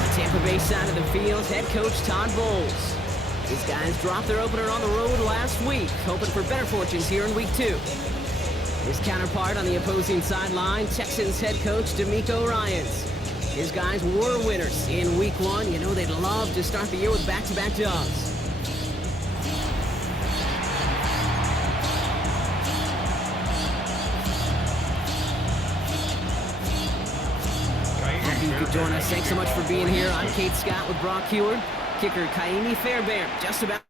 On the Tampa Bay side of the field, head coach Todd Bowles. These guys dropped their opener on the road last week, hoping for better fortunes here in week 2. His counterpart on the opposing sideline, Texans head coach DeMeco Ryans. His guys were winners in week 1. You know they'd love to start the year with back-to-back dubs. Happy you could join us. Thanks so much for being here. I'm Kate Scott with Brock Heward. Kicker Kaimi Fairbairn, just about.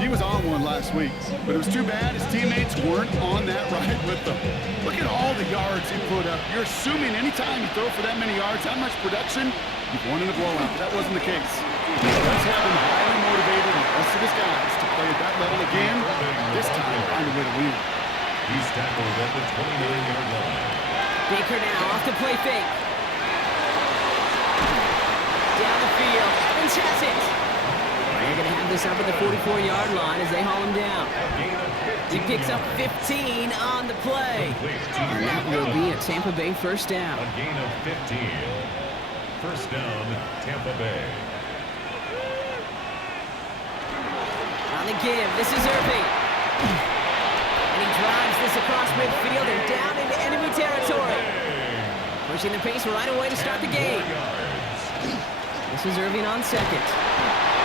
He was on one last week, but it was too bad his teammates weren't on that ride with him. Look at all the yards he put up. You're assuming anytime you throw for that many yards, that much production, you've won in a blowout. That wasn't the case. Let's have him highly motivated and the rest of his guys to play at that level again, this time find a way to win. He's tackled at the 29-yard line. Baker now off the play fake. Down the field, Evans has it. They're going to have this up at the 44-yard line as they haul him down. He picks up 15 on the play. And that will be a Tampa Bay first down. A gain of 15. First down, Tampa Bay. On the give, this is Irving. And he drives this across midfield and down into enemy territory. Pushing the pace right away to start the game. This is Irving on second.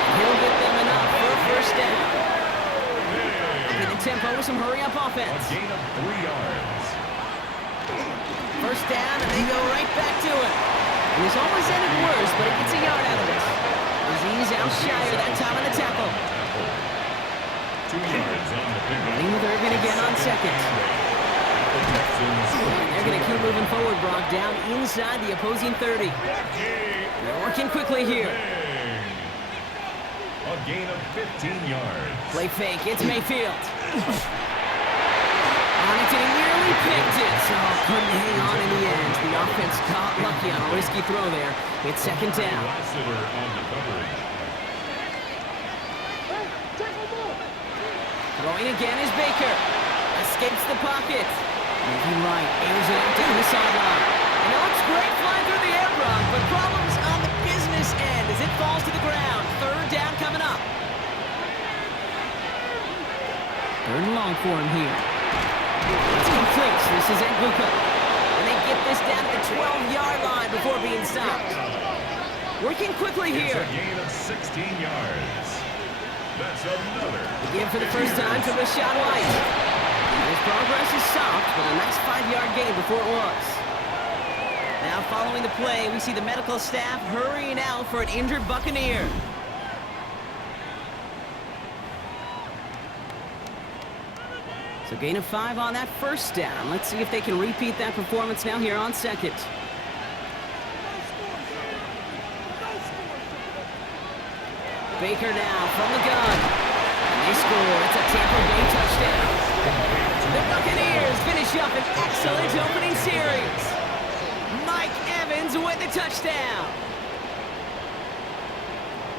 He'll get them enough for a first down. Keeping the tempo with some hurry-up offense. A gain of 3 yards. First down, and they go right back to it. And this almost ended worse, but it gets a yard out of this. He's outshire that time on the tackle. 2 yards on the pickup. Running with Irving again on second. And they're going to keep moving forward, Brock, down inside the opposing 30. They're working quickly here. A gain of 15 yards. Play fake, it's Mayfield. On it, and he nearly picked it. So couldn't hang on in the end. The offense got lucky on a risky throw there. It's second down. Lassiter on the coverage. Throwing again is Baker. Escapes the pocket. Moving right, airs it out down the sideline. And it looks great flying through the air, Brock, but problems on the business end as it falls to the ground. Third down coming up. Third and long for him here. It's complete. This is Buccaneers. And they get this down to the 12-yard line before being stopped. Working quickly here. It's a gain of 16 yards. That's another. Again for the first time to Rashad White. And his progress is stopped, but a nice 5-yard gain before it was. Now following the play, we see the medical staff hurrying out for an injured Buccaneer. So gain of 5 on that first down. Let's see if they can repeat that performance now here on second. Baker now from the gun. And they score. It's a Tampa Bay touchdown. The Buccaneers finish up an excellent opening series. Mike Evans with the touchdown.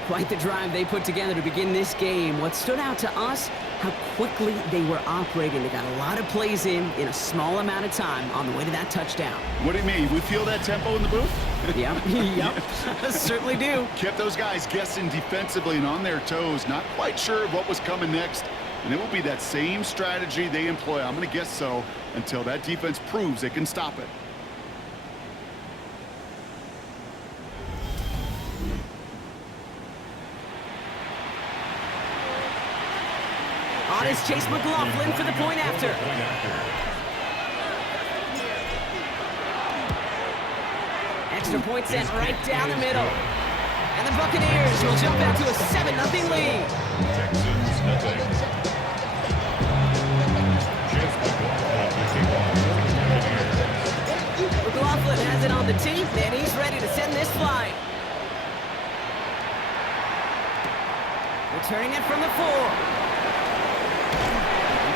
Quite the drive they put together to begin this game. What stood out to us, how quickly they were operating. They got a lot of plays in a small amount of time on the way to that touchdown. What do you mean? We feel that tempo in the booth? Yep, certainly do. Kept those guys guessing defensively and on their toes, not quite sure what was coming next. And it will be that same strategy they employ, I'm going to guess so, until that defense proves they can stop it. On is Chase McLaughlin for the point after. Extra point sent right down the middle. And the Buccaneers will jump out to a 7-0 lead. Texans nothing. McLaughlin has it on the tee, and he's ready to send this flying. Returning it from the 4.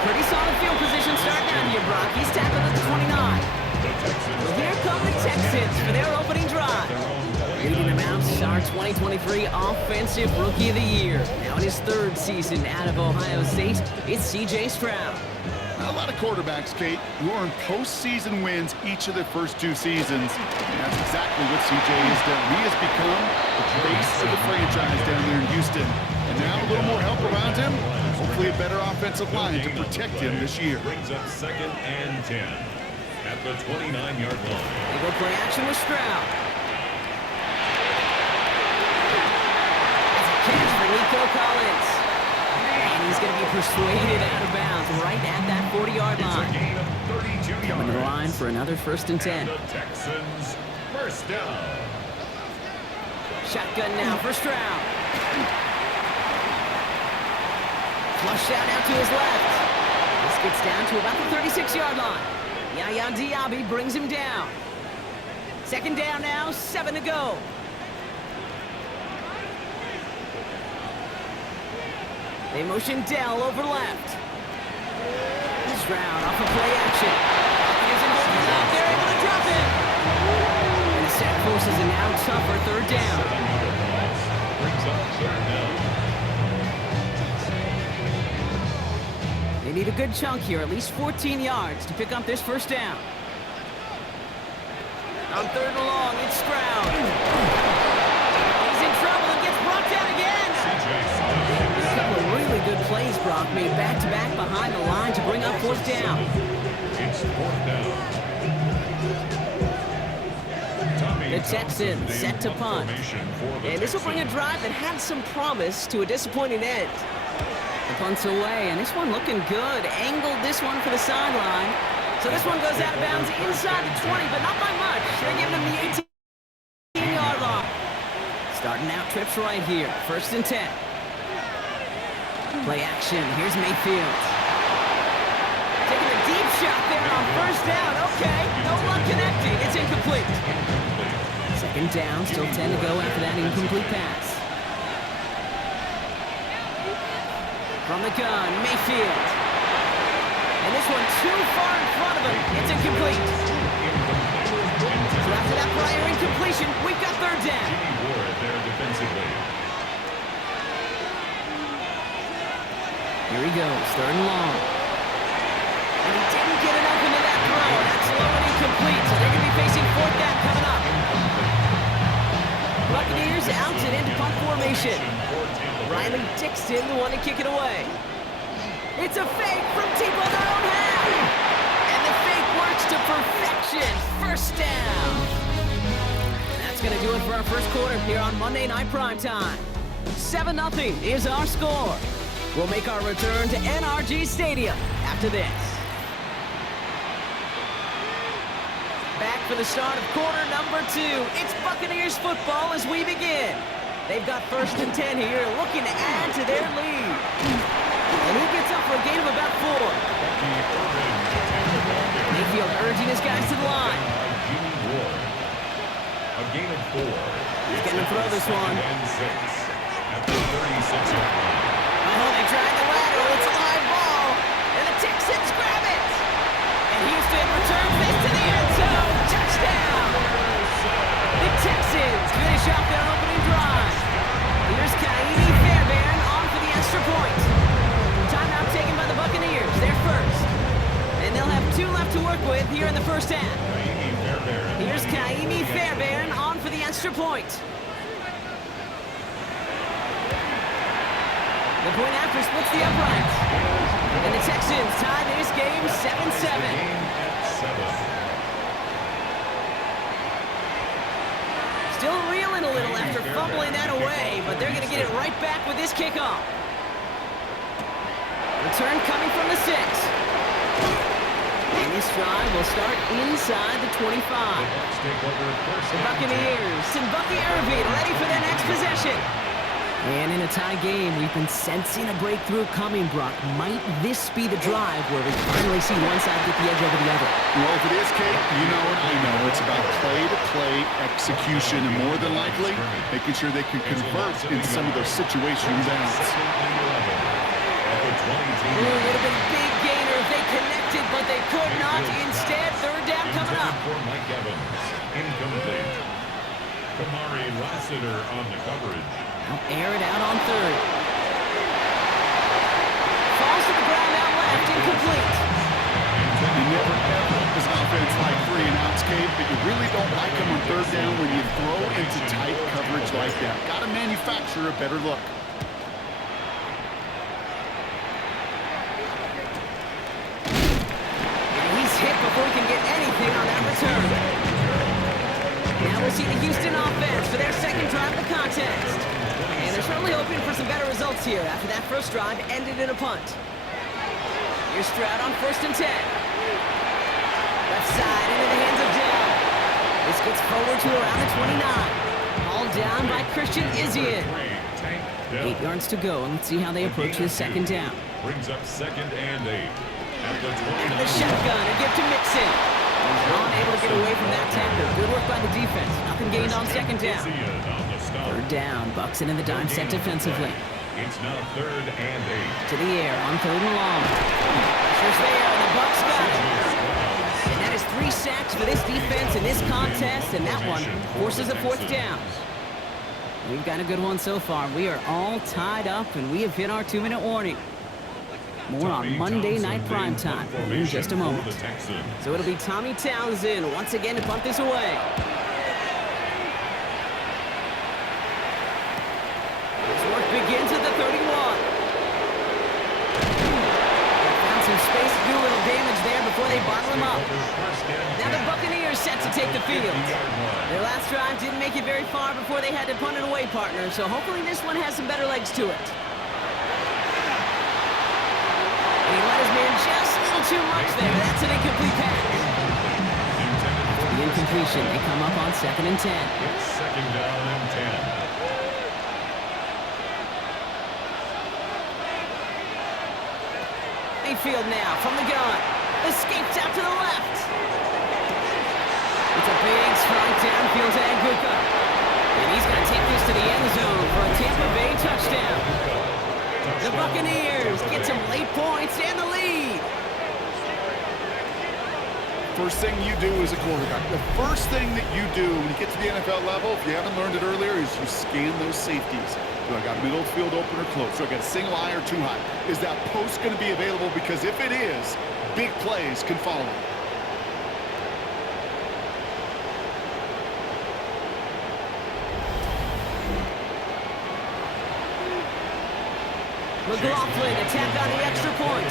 Pretty solid field position starting out here, Brock. He's tackled at the 29. Well, here come the Texans for their opening drive. Leading them out Davis, our 2023 Offensive Rookie of the Year. Now in his third season out of Ohio State, it's C.J. Stroud. A lot of quarterbacks, Kate, who earn postseason wins each of their first 2 seasons. And that's exactly what C.J. has done. He has become the face of the franchise down there in Houston. And now a little more help around him, hopefully a better offensive line to protect him this year. Brings up 2nd and 10 at the 29-yard line. They go play action with Stroud. That's a catch for Nico Collins. And he's going to be persuaded out of bounds right at that 40-yard line. It's a gain of 32 yards. Coming to the line for another 1st and 10. The Texans, first down. Shotgun now for Stroud. Flush out to his left. This gets down to about the 36-yard line. Yaya Diaby brings him down. 2nd down now, 7 to go. They motion Dell over left. Stroud off of play action. Buccaneers and Buccaneers out. They're able to drop it. And the sack forces a now tougher 3rd down. Brings up 3rd down. They need a good chunk here, at least 14 yards to pick up this 1st down. On 3rd and long, it's Stroud. He's in trouble and gets brought down again. A couple of really good plays, Brock, made back-to-back behind the line to bring up 4th down. It's 4th down. The Texans set to punt. And this will bring a drive that had some promise to a disappointing end. The punt's away, and this one looking good. Angled this one for the sideline. So this one goes out of bounds inside the 20, but not by much. They're giving him the 18-yard line. Starting out trips right here. 1st and 10. Play action. Here's Mayfield. Taking a deep shot there on 1st down. Okay, no luck connecting. It's incomplete. 2nd down, still 10 to go after that incomplete pass. From the gun, Mayfield. And this one too far in front of him. It's incomplete. So after that prior incompletion, we've got 3rd down. Here he goes, 3rd and long. And he didn't get enough into that throw. That's low and incomplete, so they're going to be facing 4th down coming up. Buccaneers out and into punt formation. Riley Dixon, the one to kick it away. It's a fake from deep on their own half. And the fake works to perfection. 1st down. That's going to do it for our 1st quarter here on Monday Night Primetime. 7-0 is our score. We'll make our return to NRG Stadium after this. Back for the start of quarter number 2. It's Buccaneers football as we begin. They've got 1st and 10 here, looking to add to their lead. And he gets up for a gain of about 4. Mayfield urging his guys to the line. A gain of 4. He's going to throw this one. At the 36-yard line. Oh, they tried the lateral. It's a live ball. And the Texans grab it. And Houston returns this to the end zone. Touchdown. The Texans finish off their opening drive. Here's Kaimi Fairbairn on for the extra point. Timeout taken by the Buccaneers. They're 1st. And they'll have 2 left to work with here in the 1st half. Here's Kaimi Fairbairn on for the extra point. The point after splits the uprights. And the Texans tie this game 7-7. Still reeling a little after fumbling that away, but they're going to get it right back with this kickoff. Return coming from the 6. And this drive will start inside the 25. The Buccaneers and Bucky Irving ready for their next possession. And in a tie game, we've been sensing a breakthrough coming, Brock. Might this be the drive where we finally see one side get the edge over the other? Well, if it is, Kate, you know what I know. It's about play-to-play execution, and more than likely, making sure they can convert in some of those situations out. Ooh, would have been a big gainer if they connected, but they could not. Instead, 3rd down coming up. Kamari Lassiter on the coverage. Now air it out on third. Falls to the ground out left, incomplete. You never ever this offense like 3 and outs, Cade, but you really don't like them on third down when you throw into tight coverage like that. Got to manufacture a better look. Hit before he can get anything on that return. Now we'll see the Houston offense for their second drive of the contest. And they're certainly hoping for some better results here after that first drive ended in a punt. Here's Stroud on 1st and 10. Left side into the hands of Dell. This gets forward to around the 29. Hauled down by Christian Izien. 8 yards to go, and let's see how they approach this second down. Brings up 2nd and 8. At the 29. The shotgun and give to Mixon. He's unable to get away from that tackle. Good work by the defense. Nothing gained on second down. Third down. Bucks in the dime set defensively. It's now 3rd and 8. To the air on 3rd and long. Pressure's there, and the Bucks got it. And that is 3 sacks for this defense in this contest, and that one forces a 4th down. We've got a good one so far. We are all tied up, and we have hit our 2-minute warning. More on Monday Night Primetime in just a moment. So it'll be Tommy Townsend once again to punt this away. His work begins at the 31. Found some space to do a little damage there before they bottle him up. Now the Buccaneers set to take the field. Their last drive didn't make it very far before they had to punt it away, partner, so hopefully this one has some better legs to it. He let his man just a little too much there. That's an incomplete pass. The incompletion, they come up on 2nd and 10. It's 2nd down and 10. Mayfield now from the gun. Escapes out to the left. It's a big strike downfield to Nguka. And he's going to take this to the end zone for a Tampa Bay touchdown. The Buccaneers get some late points and the lead. First thing you do as a quarterback, the first thing that you do when you get to the NFL level, if you haven't learned it earlier, is you scan those safeties. Do I got middle field open or close? Do I got a single high or 2 high? Is that post going to be available? Because if it is, big plays can follow. McLaughlin attack on the extra point.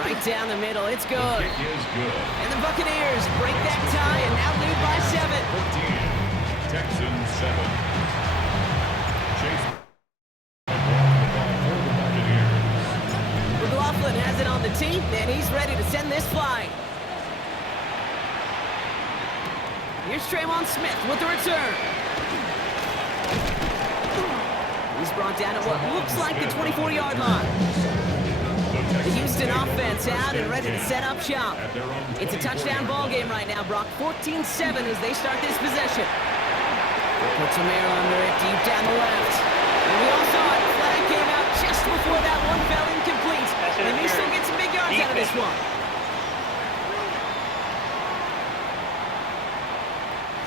Right down the middle, it's good. And the Buccaneers break that tie and now lead by 7. 14. Texans 7. Chase. McLaughlin has it on the tee, and he's ready to send this flying. Here's Traymon Smith with the return. He's brought down at what looks like the 24-yard line. The Houston offense out and ready to set up shop. It's a touchdown ball game right now, Brock. 14-7 as they start this possession. They put some air under it deep down the left. And we all saw it. Flag came out just before that one fell incomplete. They may still get some big yards out of this one.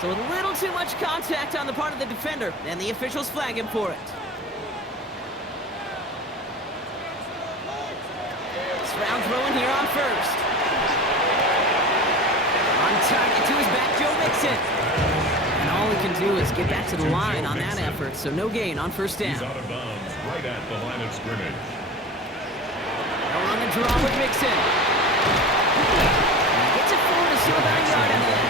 So a little too much contact on the part of the defender, and the officials flag him for it. Stroud throwing here on 1st. On target to his back, Joe Mixon. And all he can do is get back to the line on that effort, so no gain on 1st down. He's out of bounds right at the line of scrimmage. On the draw with Mixon. Gets it forward to steal about a yard out of that.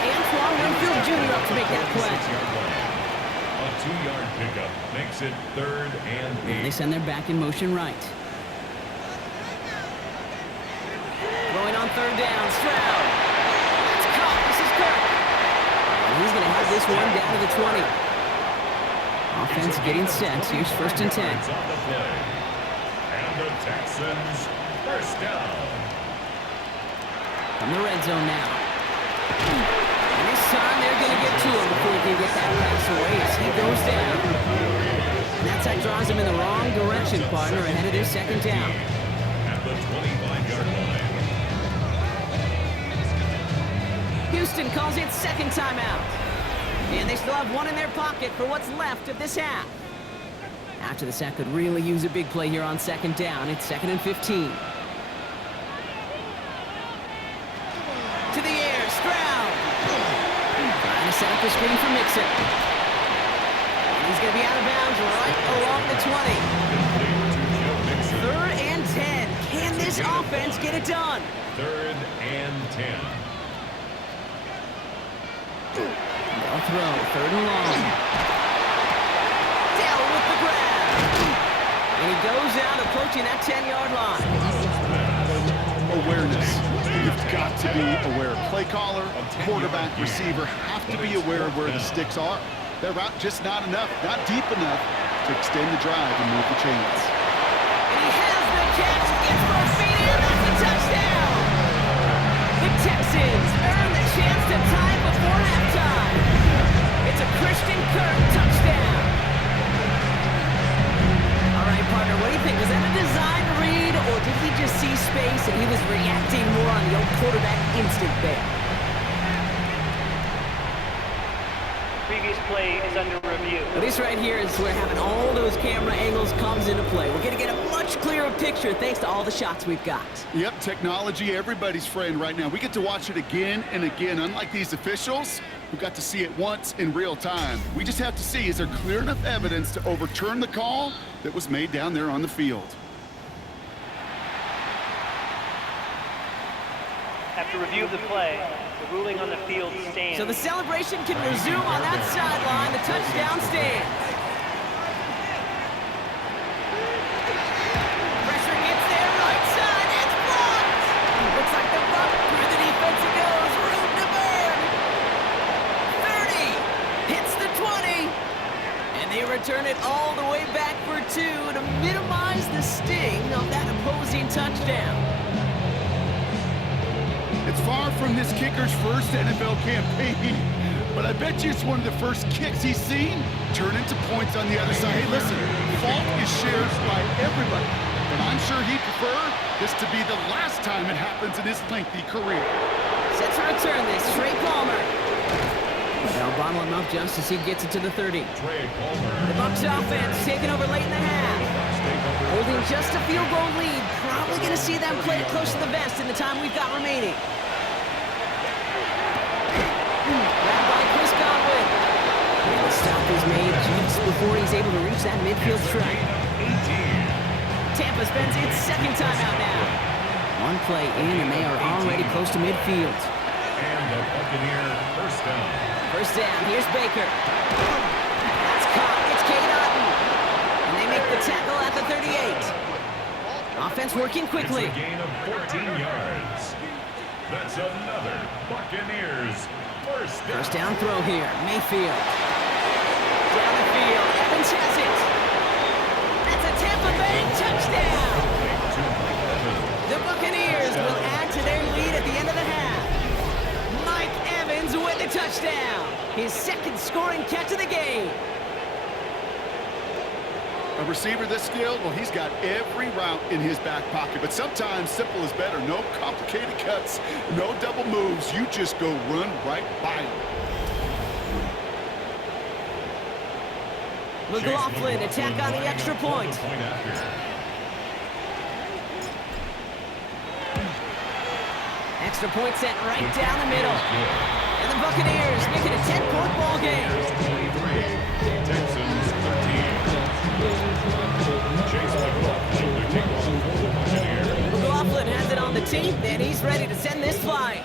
Antoine Winfield Jr. up to make that play. A 2-yard pickup makes it 3rd and 8. And they send their back in motion right. Going on 3rd down, Stroud. That's caught. This is Kirk. And he's going to have this one down to the 20. Offense getting set. Here's 1st and 10. And the Texans first down. From the red zone now. And this time they're going to get to him before he can get that pass away as he goes down. And that side draws him in the wrong direction, partner, ahead of their 2nd down. At the 25-yard line. Houston calls it second timeout. And they still have one in their pocket for what's left of this half. After the sack could really use a big play here on second down. It's 2nd and 15. To the air, Stroud. Trying to set up the screen for Mixon. And he's going to be out of bounds right along the 20. 3rd and 10. Can this offense get it done? 3rd and 10. They'll throw, 3rd and long. Dell with the grab. And he goes out approaching that 10-yard line. Awareness. You've got to be aware. Play caller, quarterback, receiver have to be aware of where the sticks are. That route just not enough, not deep enough to extend the drive and move the chains. And he has the catch, gets both feet in, that's a touchdown! The Texans earn the chance to tie before halftime. It's a Christian Kirk touchdown. All right, partner, what do you think? Was that a design read, or did he just see space and he was reacting more on the old quarterback instinct there? Previous play is under review. Well, this right here is where having all those camera angles comes into play. We're going to get a much clearer picture thanks to all the shots we've got. Yep, technology, everybody's friend right now. We get to watch it again and again. Unlike these officials, who got to see it once in real time. We just have to see, is there clear enough evidence to overturn the call that was made down there on the field? After review of the play, the ruling on the field stands. So the celebration can resume on that sideline. The touchdown stands. Pressure gets there, right side, it's blocked! Looks like the buck through the defense it goes, room to burn! 30, hits the 20, and they return it all the way back for 2 to minimize the sting of that opposing touchdown. It's far from this kicker's first NFL campaign, but I bet you it's one of the first kicks he's seen turn into points on the other side. Hey, listen, fault is shared by everybody, but I'm sure he'd prefer this to be the last time it happens in his lengthy career. Set to return this, Trey Palmer. They'll bottle him up just as he gets it to the 30. The Bucs offense taking over late in the half. Holding just a field goal lead. Probably going to see them play it close to the vest in the time we've got remaining. Grabbed by Chris Godwin. And the stop is made just before he's able to reach that midfield strike. Tampa spends its second timeout now. One play in and they are already close to midfield. And the Buccaneer first down. First down, here's Baker. That's caught, it's Cade Otton. And they make the tackle at the 38. Offense working quickly. It's a gain of 14 yards. That's another Buccaneers first down. First down throw here, Mayfield. Down the field, Evans has it. That's a Tampa Bay touchdown. The Buccaneers will add to their lead at the end of the half. Mike Evans with the touchdown. His second scoring catch of the game. A receiver this skilled, well, he's got every route in his back pocket, but sometimes simple is better. No complicated cuts, no double moves. You just go run right by him. McLaughlin attack on the extra point. Extra point set right down the middle. And the Buccaneers make it a 10-point ball game. Texans 13. McLaughlin has it on the tee, and he's ready to send this flying.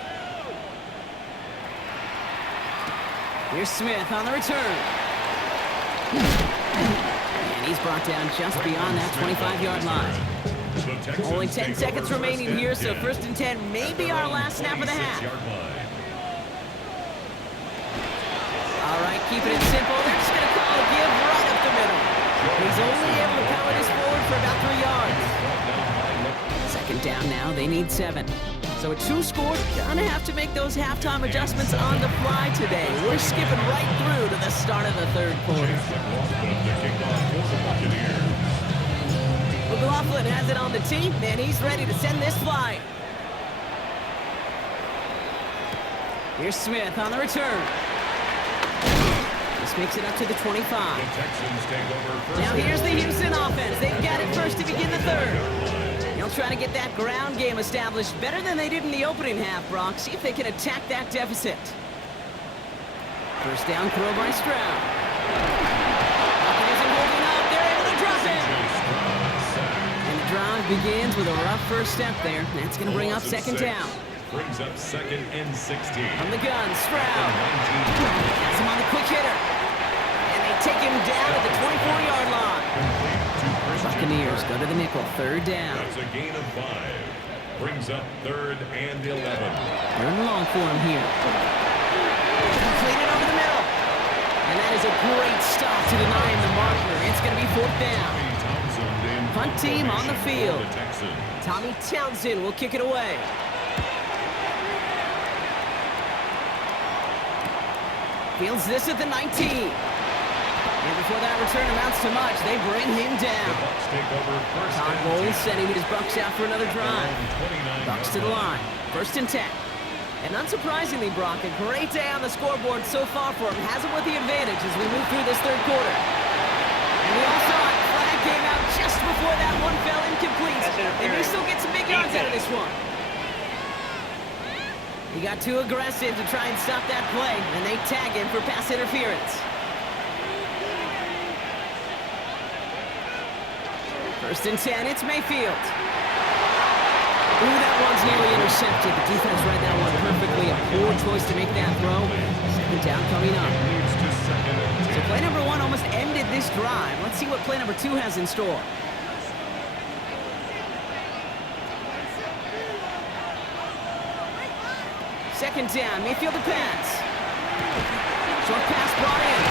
Here's Smith on the return. And he's brought down just beyond that 25-yard line. Only 10 seconds remaining here, so 1st and 10 may be our last snap of the half. All right, keeping it simple. They're just going to call a give right up the middle. He's only able to power this forward for about 3 yards. Second down now, they need 7. So a 2-score, gonna have to make those halftime adjustments on the fly today. We're skipping right through to the start of the 3rd quarter. McLaughlin has it on the tee, and he's ready to send this flying. Here's Smith on the return. This makes it up to the 25. The Texans take over first. Now here's the Houston offense. They've got it first to begin the third. They'll try to get that ground game established better than they did in the opening half, Brock. See if they can attack that deficit. First down throw by Stroud. Buccaneers are holding up. They're able to drop it. And the drive begins with a rough first step there. That's going to bring up second down. Brings up 2nd and 16. On the gun, Stroud. Has him on the quick hitter. And they take him down at the 24-yard line. Buccaneers go to the nickel, third down. That's a gain of 5. Brings up 3rd and 11. They're in long for him here. Completed over the middle. And that is a great stop to deny him the marker. It's going to be 4th down. Punt team on the field. Tommy Townsend will kick it away. Fields this at the 19. And before that return amounts to much, they bring him down. Todd Bowles setting his Bucs out for another drive. Bucs to the line. 1st and 10. And unsurprisingly, Brock, a great day on the scoreboard so far for him. Has him with the advantage as we move through this third quarter. And we all saw it. Flag came out just before that one fell incomplete. And he still gets some big yards out of this one. He got too aggressive to try and stop that play, and they tag him for pass interference. 1st and 10, it's Mayfield. Ooh, that one's nearly intercepted. The defense read that one perfectly. A poor choice to make that throw. Second down coming up. So play number 1 almost ended this drive. Let's see what play number 2 has in store. Second down, Mayfield to pass. Short pass brought in.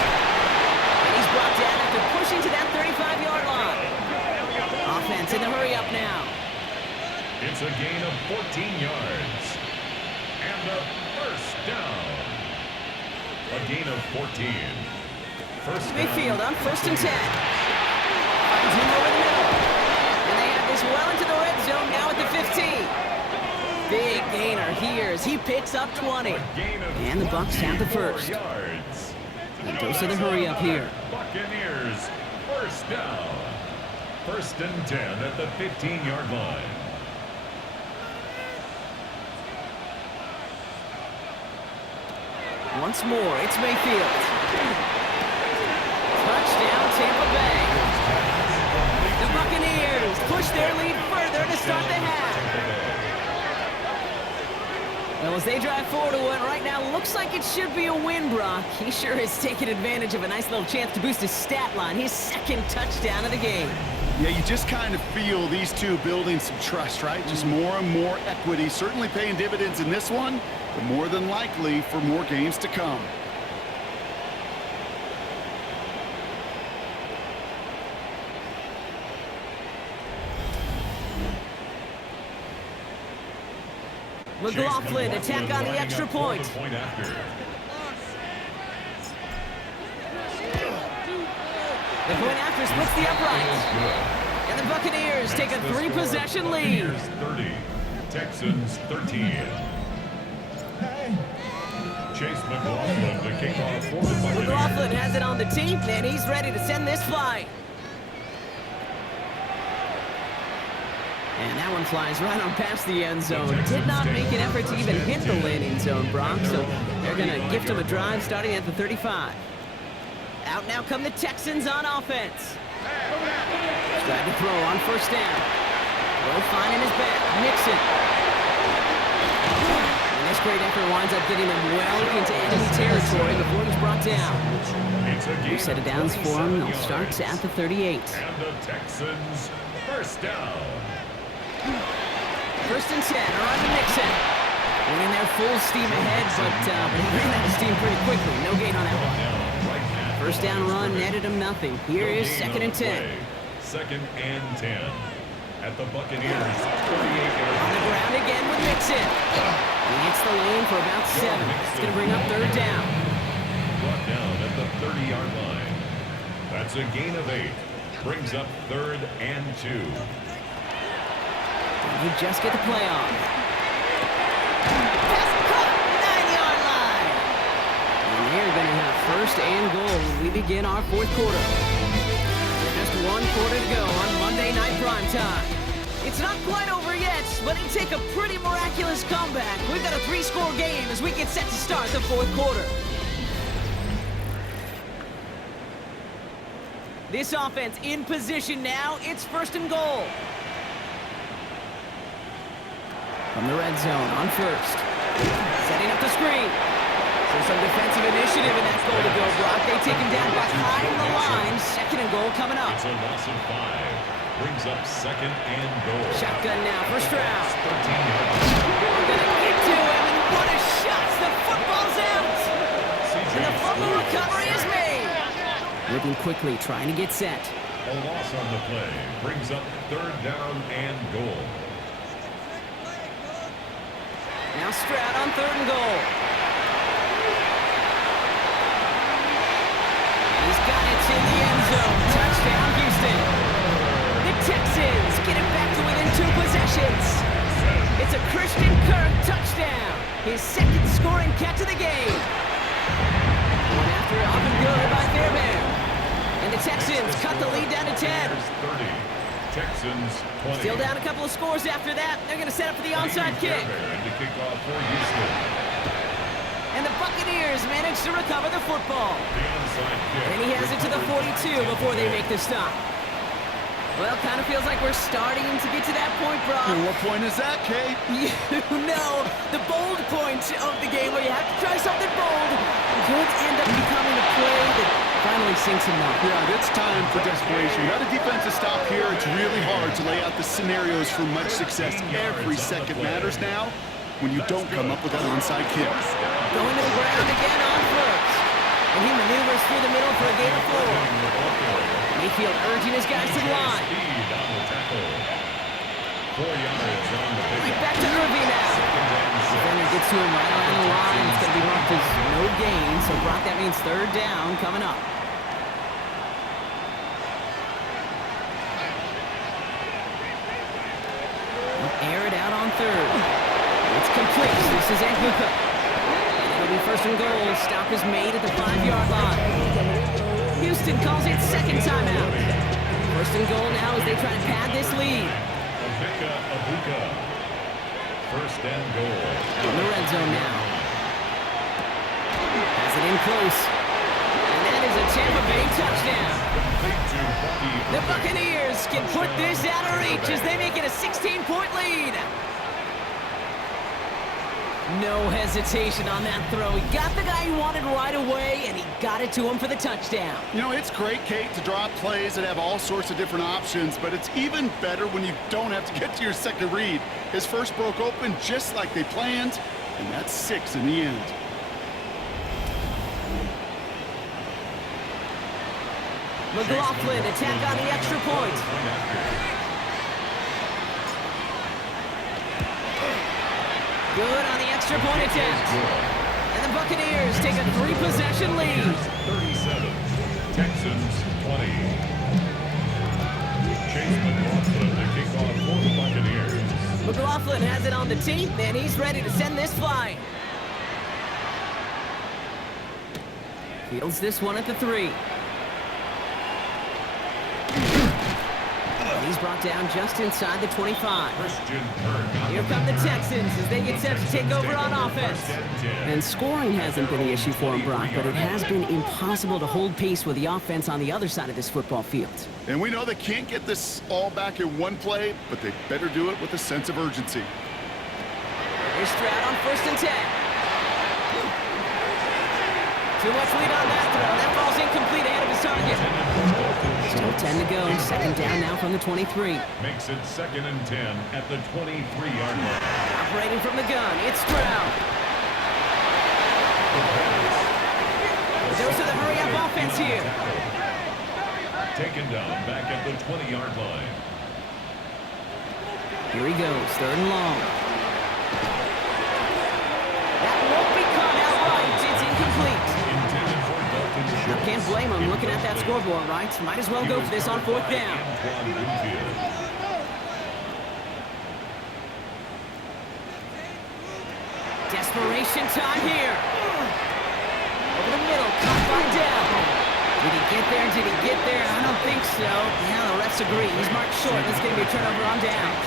And he's brought down after pushing to that 35-yard line. Offense in the hurry up now. It's a gain of 14 yards. And a first down. A gain of 14. First Mayfield on 1st and 10. Finds him over the middle. And they have this well into the red zone now at the 15. Big gainer here as he picks up 20. And the Bucs have the first. He goes to the hurry up here. Buccaneers, first down. 1st and 10 at the 15-yard line. Once more, it's Mayfield. Touchdown, Tampa Bay. The Buccaneers push their lead further to start the half. Well, as they drive forward to what right now looks like it should be a win, Brock. He sure has taken advantage of a nice little chance to boost his stat line. His 2nd touchdown of the game. Yeah, you just kind of feel these two building some trust, right? Just more and more equity. Certainly paying dividends in this one, but more than likely for more games to come. McLaughlin attack on the extra point. The point after splits the upright. And the Buccaneers take a 3-possession lead. 30, Texans 13. Chase McLaughlin to kick off for the Buccaneers. McLaughlin has it on the team, and he's ready to send this flight. And that one flies right on past the end zone. Did not make an effort to even hit the landing zone, Brock, so they're going to gift him a drive starting at the 35. Out now come the Texans on offense. Tried to throw on 1st down. Throw finding his back. Nixon. And this great effort winds up getting him well into enemy territory before he's brought down. New set of downs for him. They'll start at the 38. And the Texans first down. 1st and 10 are on to Nixon. Went in there full steam ahead, but he ran out of steam pretty quickly. No gain on that one. 1st down run netted him nothing. Here is 2nd and 10. 2nd and 10 at the Buccaneers 38-yard On the ground again with Nixon. He hits the lane for about 7. It's going to bring up 3rd down. Brought down at the 30-yard line. That's a gain of 8. Brings up 3rd and 2. You just get the play off. Pass caught, 9-yard line. first and goal when we begin our fourth quarter. Just one quarter to go on Monday Night Primetime. It's not quite over yet, but it'd take a pretty miraculous comeback. We've got a 3-score game as we get set to start the fourth quarter. This offense in position now. It's first and goal. From the red zone on first. Setting up the screen. So some defensive initiative in that goal to go, Brock. They take him down behind the line. Second and goal coming up. It's a loss of 5. Brings up second and goal. Shotgun now, first round. 13 yards. We're going to get to him, and what a shot. The football's out. And the fumble recovery is made. Looking quickly, trying to get set. A loss on the play. Brings up third down and goal. Now Stroud on third and goal. He's got it in the end zone. Touchdown, Houston. The Texans get it back to within 2 possessions. It's a Christian Kirk touchdown. His second scoring catch of the game. One after up and good by Fairbairn. And the Texans cut the lead down to 10. 30. Texans 20. Still down a couple of scores after that. They're going to set up for the onside kick. To kick off for Houston. And the Buccaneers manage to recover the football. The onside kick. And he has it to the 42 before they make the stop. Well, kind of feels like we're starting to get to that point, Brock. And what point is that, Kate? You know, the bold point of the game where you have to try something bold. Could end up becoming a play that finally sinks him up. Yeah, it's time for desperation. Without a defensive stop here, it's really hard to lay out the scenarios for much success. Every second matters now when you don't come up with that onside kick. Going to the ground again on first. And he maneuvers through the middle for a gain of 4. Mayfield urging his guys to the line. Speed on the tackle. 4 yards on the pick. Right back to Irving now. Defender gets to him right around the line. It's going to be marked as no gain. So, Brock, that means third down coming up. Air it out on third. It's complete. This is Anguka. And it'll be first and goal. Stop is made at the 5-yard line. Houston calls it second timeout. First and goal now as they try to pad this lead. Abuka. First and goal. In the red zone now. Has it in close. And that is a Tampa Bay touchdown. The Buccaneers can put this out of reach as they make it a 16-point lead. No hesitation on that throw. He got the guy he wanted right away, and he got it to him for the touchdown. You know, it's great, Kate, to draw up plays that have all sorts of different options, but it's even better when you don't have to get to your second read. His first broke open just like they planned, and that's 6 in the end. McLaughlin attack on the extra point. Good on the extra point attempt. And the Buccaneers take a 3-possession lead. 37. Texans 20. Chase McLaughlin to kick off for the Buccaneers. McLaughlin has it on the tee, and he's ready to send this flying. Fields this one at the 3. He's brought down just inside the 25. Here come the Texans as they get set to take over on offense. And scoring hasn't been the issue for him, Brock, but it has been impossible to hold pace with the offense on the other side of this football field. And we know they can't get this all back in one play, but they better do it with a sense of urgency. Here's Stroud on first and 10. Too much lead on that throw. That ball's incomplete ahead of his target. Still 10 to go. Second down now from the 23. Makes it second and 10 at the 23-yard line. Operating from the gun, it's Stroud. Goes to the hurry-up offense here. Taken down back at the 20-yard line. Here he goes, third and long. That won't be caught outright. It's incomplete. Now, can't blame him looking at that scoreboard, right? Might as well go for this on fourth down. Desperation time here. Over the middle, caught by Day. Did he get there? Did he get there? I don't think so. Yeah, the refs agree. He's marked short. This is going to be a turnover on downs.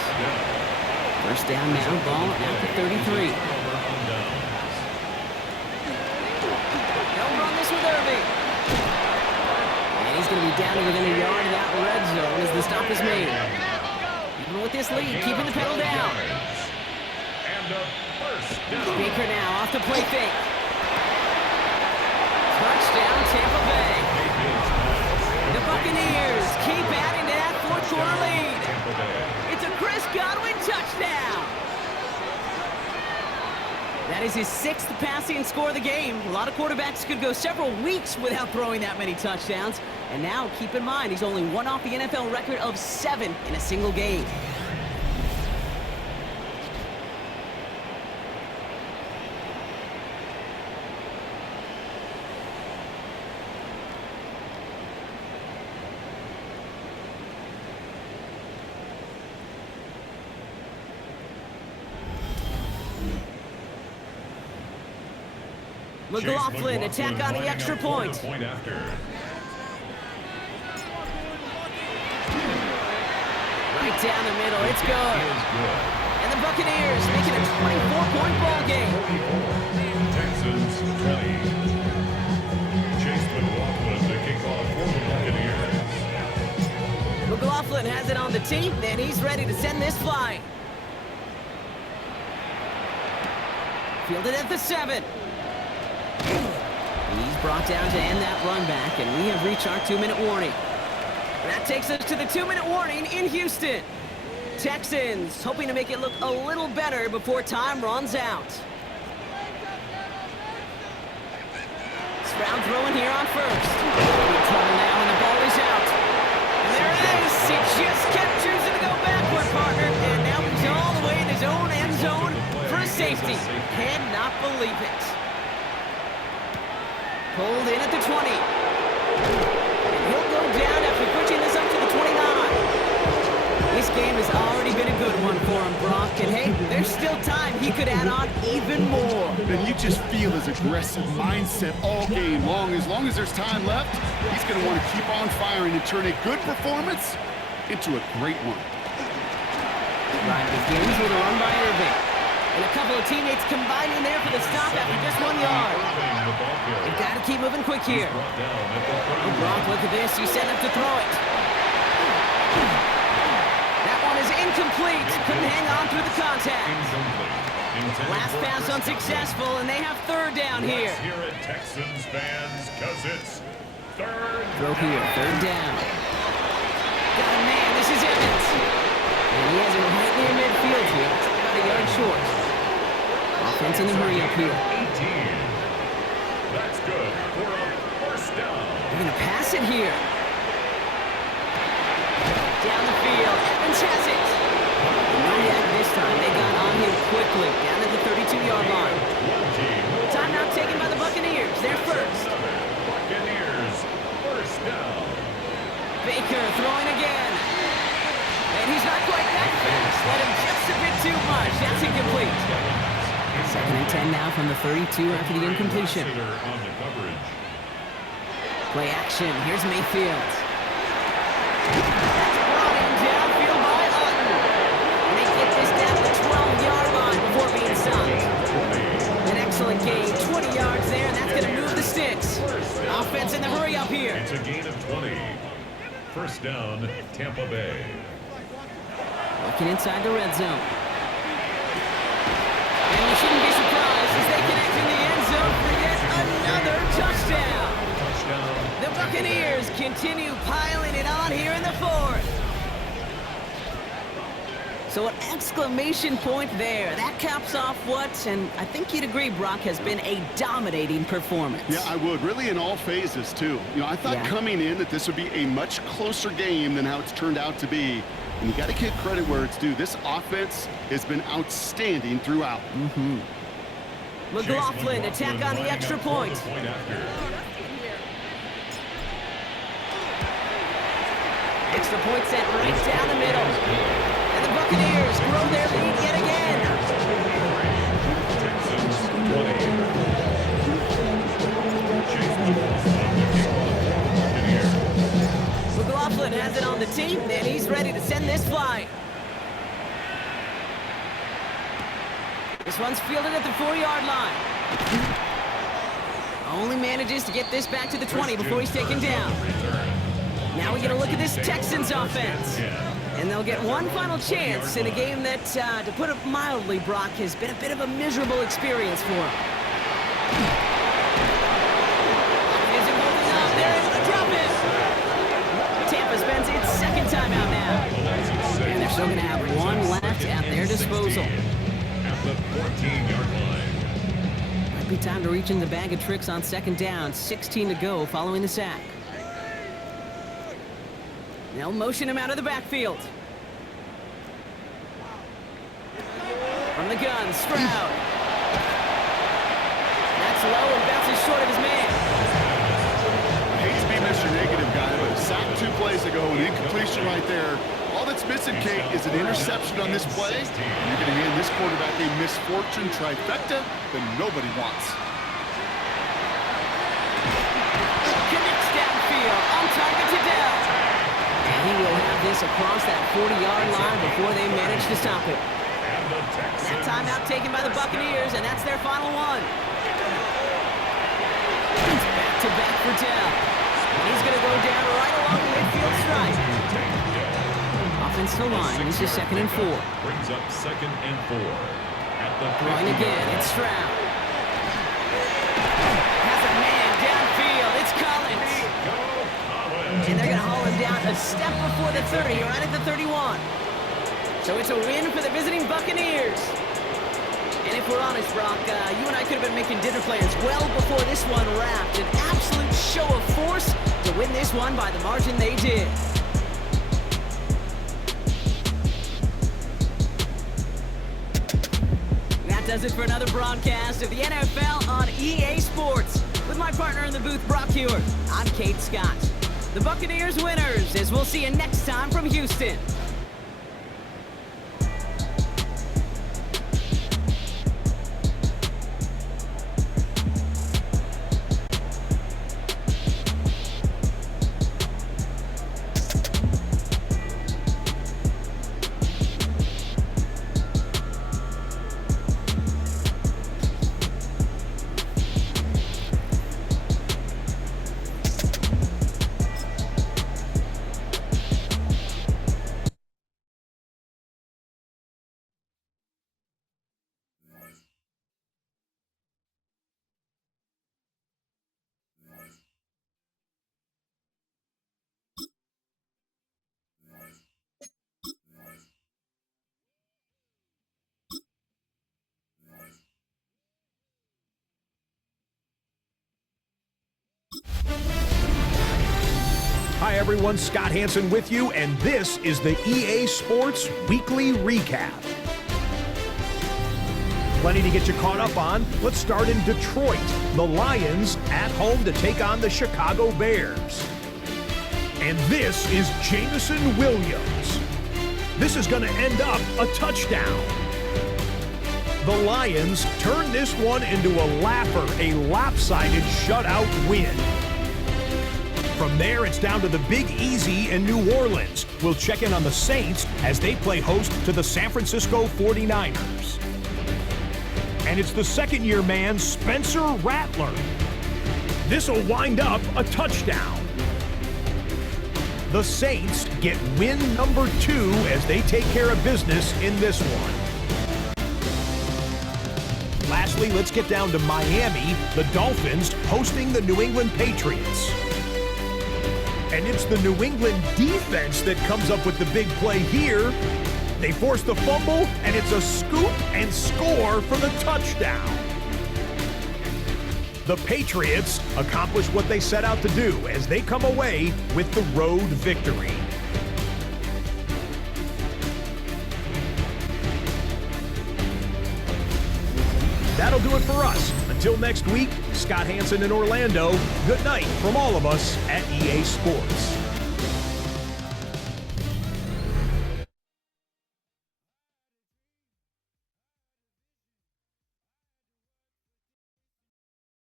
First down now, ball at the 33. They'll run this with Irving. And he's going to be down to within a yard of that red zone as the stop is made. Even with this lead, keeping the pedal down. Baker now off the play fake. Touchdown, Tampa Bay. The Buccaneers keep adding to that fourth-quarter lead. It's a Chris Godwin touchdown. That is his 6th passing score of the game. A lot of quarterbacks could go several weeks without throwing that many touchdowns. And now, keep in mind, he's only one off the NFL record of 7 in a single game. McLaughlin attack on the extra point. Right down the middle, it's good. And the Buccaneers making a 24-point ball game. Texans 20. Chase McLaughlin to kick off for the Buccaneers. McLaughlin has it on the tee, and he's ready to send this flying. Fielded at the 7. He's brought down to end that run back, and we have reached our 2-minute warning. That takes us to the 2-minute warning in Houston. Texans hoping to make it look a little better before time runs out. Stroud throwing here on first. In trouble now, and the ball is out. And there it is. He just kept choosing to go backward, partner. And now he's all the way in his own end zone for a safety. Cannot believe it. Pulled in at the 20. And he'll go down after pushing this up to the 29. This game has already been a good one for him, Brock. And hey, there's still time he could add on even more. And you just feel his aggressive mindset all game long. As long as there's time left, he's going to want to keep on firing and turn a good performance into a great one. Ryan begins with a run by Irving. And a couple of teammates combining there for the stop after just 1 yard. They've got to keep moving quick here. Oh, Brock, look at this. He's setting up to throw it. That one is incomplete. Couldn't hang on through the contact. Last pass unsuccessful, and they have 3rd down here. Here at Texans fans, because it's 3rd. Throw here, 3rd down. Got a man. This is Evans. And he has it right near midfield here. It's about a yard short. Offense in the hurry up here. 18. That's good for a 1st down. They're going to pass it here. Down the field. Evans has it. No yak this time. They got on him quickly. Down at the 32-yard line. Timeout taken by the Buccaneers. They're first. Buccaneers, 1st down. Baker throwing again. And he's not quite that fast. Let him just a bit too much. That's incomplete. 2nd and 10 now from the 32 after the incompletion. Play action. Here's Mayfield. That's brought in downfield by Hutton. And they get this down to the 12-yard line before being stopped. An excellent gain. 20 yards there, and that's going to move the sticks. Offense in the hurry up here. It's a gain of 20. 1st down, Tampa Bay. Looking inside the red zone. And we shouldn't be surprised as they connect in the end zone for yet another touchdown. The Buccaneers continue piling it on here in the 4th. So an exclamation point there. That caps off what, and I think you'd agree, Brock, has been a dominating performance. Yeah, I would. Really in all phases, too. You know, I thought coming in that this would be a much closer game than how it's turned out to be. And you got to give credit where it's due. This offense has been outstanding throughout. McLaughlin attack on the extra point. Extra point set right down the middle. And the Buccaneers grow their lead yet again. team, and he's ready to send this flying. This one's fielded at the 4-yard line. Only manages to get this back to the 20 before he's taken down. Now we get a look at this Texans offense. And they'll get one final chance in a game that, to put it mildly, Brock, has been a bit of a miserable experience for him. Isn't holding up. They're able to drop it. Tampa spends its second timeout now. And they're still going to have one left at their disposal. At the 14-yard line. Might be time to reach in the bag of tricks on second down. 16 to go following the sack. They'll motion him out of the backfield. From the gun, Stroud. That's low and bounces short of his man. I hate to be Mr. Negative guy, but a sack 2 plays ago, an incompletion right there. All that's missing, Kate, is an interception on this play. And you're going to hand this quarterback a misfortune trifecta that nobody wants. Connects downfield, on target to Dell. And he will have this across that 40-yard line before they manage to stop it. That timeout taken by the Buccaneers, and that's their final one. It's back-to-back for Dell. And he's going to go down right along the midfield stripe. Offensive line, this is 2nd and 4. Brings up 2nd and 4. At the Throwing again, it's Stroud. Has a man downfield, it's Collins. And they're going to haul him down a step before the 30, right at the 31. So it's a win for the visiting Buccaneers. And if we're honest, Brock, you and I could have been making dinner plans well before this one wrapped. An absolute show of force to win this one by the margin they did. That does it for another broadcast of the NFL on EA Sports. With my partner in the booth, Brock Hewitt, I'm Kate Scott. The Buccaneers winners, as we'll see you next time from Houston. Hi everyone, Scott Hansen with you, and this is the EA Sports Weekly Recap. Plenty to get you caught up on. Let's start in Detroit. The Lions at home to take on the Chicago Bears. And this is Jameson Williams. This is going to end up a touchdown. The Lions turn this one into a laugher, a lopsided shutout win. From there, it's down to the Big Easy in New Orleans. We'll check in on the Saints as they play host to the San Francisco 49ers. And it's the second-year man, Spencer Rattler. This will wind up a touchdown. The Saints get win number 2 as they take care of business in this one. Lastly, let's get down to Miami, the Dolphins hosting the New England Patriots. And it's the New England defense that comes up with the big play here. They force the fumble, and it's a scoop and score for the touchdown. The Patriots accomplish what they set out to do as they come away with the road victory. That'll do it for us. Until next week, Scott Hansen in Orlando, good night from all of us at EA Sports.